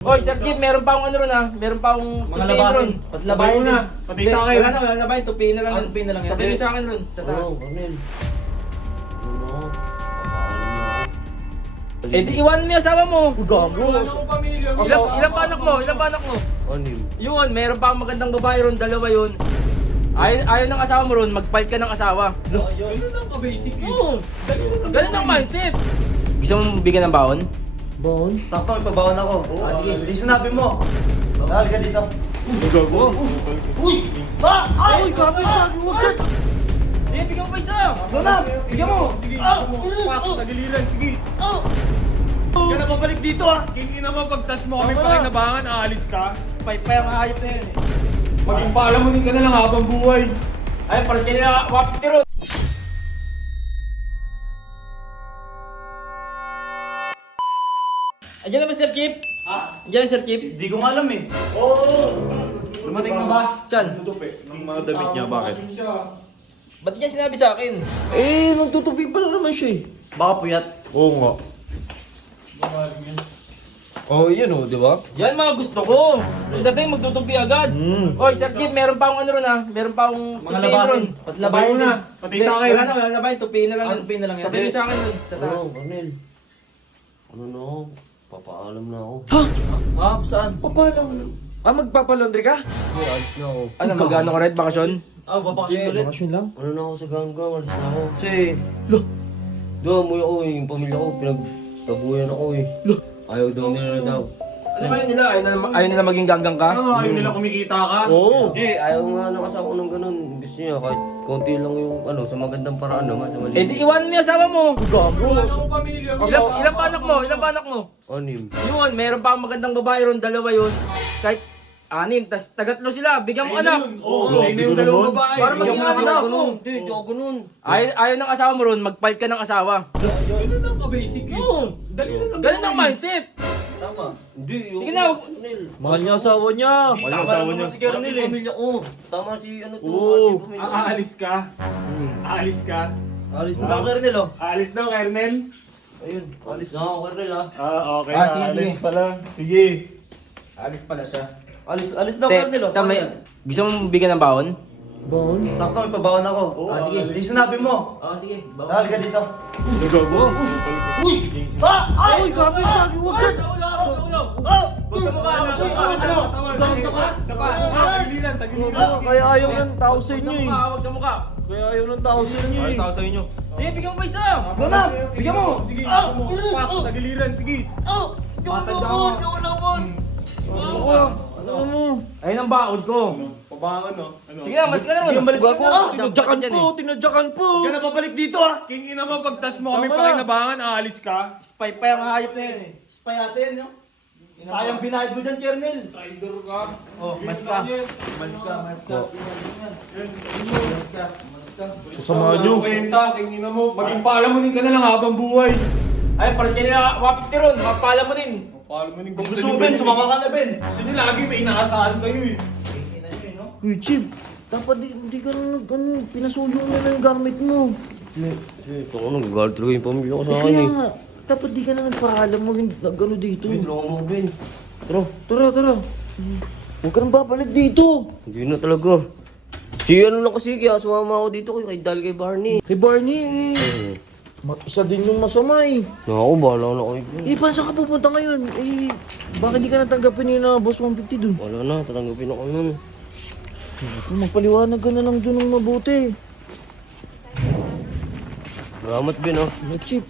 Hoy, Sir Jeep, meron pa akong ano ron ha. Meron pa akong Mga tupiin labahin. ron. Patlabahin na. Pati sa akin. Wala na, wala labahin. Tupiin na lang. Ah, tupiin na lang yan. Sabihin mo sa akin ron, sa taas. Oo, Arnel. Ano? Papaalam na ako. Eh di iwan mo yung asawa mo. Gago. Ilan pa anak mo? Ilan pa anak mo? Anil. Yun, meron pa akong magandang babae ron, dalawa yun. Ayaw ng asawa mo ron, mag-fight ka ng asawa. Ganun lang ka-basic eh. Oo. Ganun ang mindset. Gusto mo bigyan ng baon? Baon? Sakto, may pabaon ako. Ah, sige. Hindi sinabi mo. Dahil ka dito. Gago. Uy! Ay, grabe ka. Huwag ka. Sige, bigyan mo pa isa. Wala! Bigyan mo! Sige, Ah! sa giliran, sige. Huwag ka na babalik dito ah! King ina mo, pagtas mo kami Tama pa na. kinabangan, aalis ka. Spy pa yung hayop na yun eh. Maging paalam mo din ka na lang habang buhay. Ay, paras kayo na wapit ron. Andiyan na ba Sir Chip? Ha? Andiyan na Sir Chip? Hindi ko nga alam eh. Oo! Dumating na ba? Saan? Ng mga damit niya, bakit? Ba't niya sinabi sa akin? Eh, magtutupi pa lang naman siya eh. Baka puyat. Oo nga. Oh, yun oh, di ba? Yan mga gusto ko. Ang dating magtutupi agad. Hoy, Sir Chip, meron pa akong ano ron ha. Meron pa akong Mga tupiin labahin. ron. Patlabahin na. Pati sa akin. Wala na, wala labahin. Tupiin na lang. Ah, tupiin na lang yan. Sabihin mo sa akin ron, sa taas. Oo, Arnel. Ano na ako? Papaalam na ako. Ha? Saan? Papalam. Ah, magpapalaundry ka? Hindi, alis na ako. Ano, mag-ano ka red bakasyon? Ah, babakasyon ulit. Bakasyon lang? Ano na ako sa ganggang, alis na ako. Kasi, Loh. doon mo ako eh, yung pamilya ko, pinagtabuyan ako eh. Loh. Ayaw daw nila daw. Ano ba yun nila? Ayaw nila maging ganggang ka? Ayaw nila kumikita ka? Oo. Hindi, ayaw nga ng asawa ko ng ganun. Gusto niya kahit konti lang yung ano, sa magandang paraan naman, sa mali. Eh di iwan mo yung asawa mo. Gago. Ilan pa anak mo? Ilan pa anak mo? Anim. Yun, meron pa akong magandang babae ron, dalawa yun. Kahit anim, tas tagatlo sila, bigyan mo anak. Oo, Grabe sa'yo na yung ka dalawang naman. babae. Para Bigyan maging mo ng anak mo. Hindi, hindi ako ganun. Ayaw ng asawa mo ron, mag-fight ka ng asawa. Ganun lang ka-basic eh. Oo. Dali na lang. Ganun ang mindset. Tama. Hindi, yung... Sige na, Arnel. Mahal niya asawa niya. Wala asawa niya. Si Kernel eh. Pamilya ko. Tama si ano to. Oo. pamilya ko. Aalis ka? Aalis ka? Alis na daw Kernel oh. Aalis daw, Kernel? Ayun, alis na ako, Kernel ah. Okay, Ah, sige, aalis sige. pala. Sige. alis pala siya. Alis daw Kernel oh. May, gusto mo bigyan ng baon? Baon? Sakto, may pabaon ako. Ah, sige. Hindi sinabi mo. Oo, sige. Dahil ka dito. Gago. Uy! Ah! Ay, grabe ka. Huwag ka. Sa ulo, sa ulo. Huwag sa mukha. Sa mukha. Sa pa. Tagiliran, tagiliran. Kaya ayaw ng tao sa Huwag sa inyo eh. mukha. Huwag sa mukha. Kaya ayaw ng tao sa inyo eh. Tao sa inyo. Sige, bigyan mo pa isa. Wala! Bigyan mo! Sige, pak, tagiliran, sige. Ano mo? Ayun ang baon ko. Pabangon, no? Ano? Sige na, mas ka na ron. Sige, umalis ka na. Tinadyakan po, tinadyakan po. Huwag ka na babalik dito ah! King ina mo, pagtas mo kami Tama pa na. kinabangan, aalis ka. Spy pa yung hayop na yun eh. Spy natin no? Sayang binayad mo dyan Kernel. Traitor ka. Oh, mas ka. Malis ka. Malis ka. Kasama nyo. Kwenta, king ina mo. Maging paalam mo din ka na lang habang buhay. Ay, paras kayo na wapit ron. Mapala mo din. Paalam mo din. Kung gusto mo Ben, sumama ka na Ben. Gusto niyo lagi may inaasahan kayo eh. Uy, Chip. Dapat di ka na pinasuyong na lang yung gamit mo. Ito ako, nagagalit talaga yung pamilya ko sa Eh akin kaya eh. nga, dapat di ka na nagpaalam mo nag-ano dito. Ben, tulungan mo, Ben. Tara, Tara. Huwag ka nang babalik dito. hindi na talaga. Si ano lang kasi, kaya sumama ako dito kay dahil kay Barney. Kay Barney, isa din yung masama eh. Ako, bahala na kayo. Eh, paano saan ka pupunta ngayon? Eh, bakit di ka natanggapin ni na Boss 150 dun? Wala na, tatanggapin ako nun. Magpaliwanag ka na lang dun ng mabuti. Salamat, Ben ah. Chip.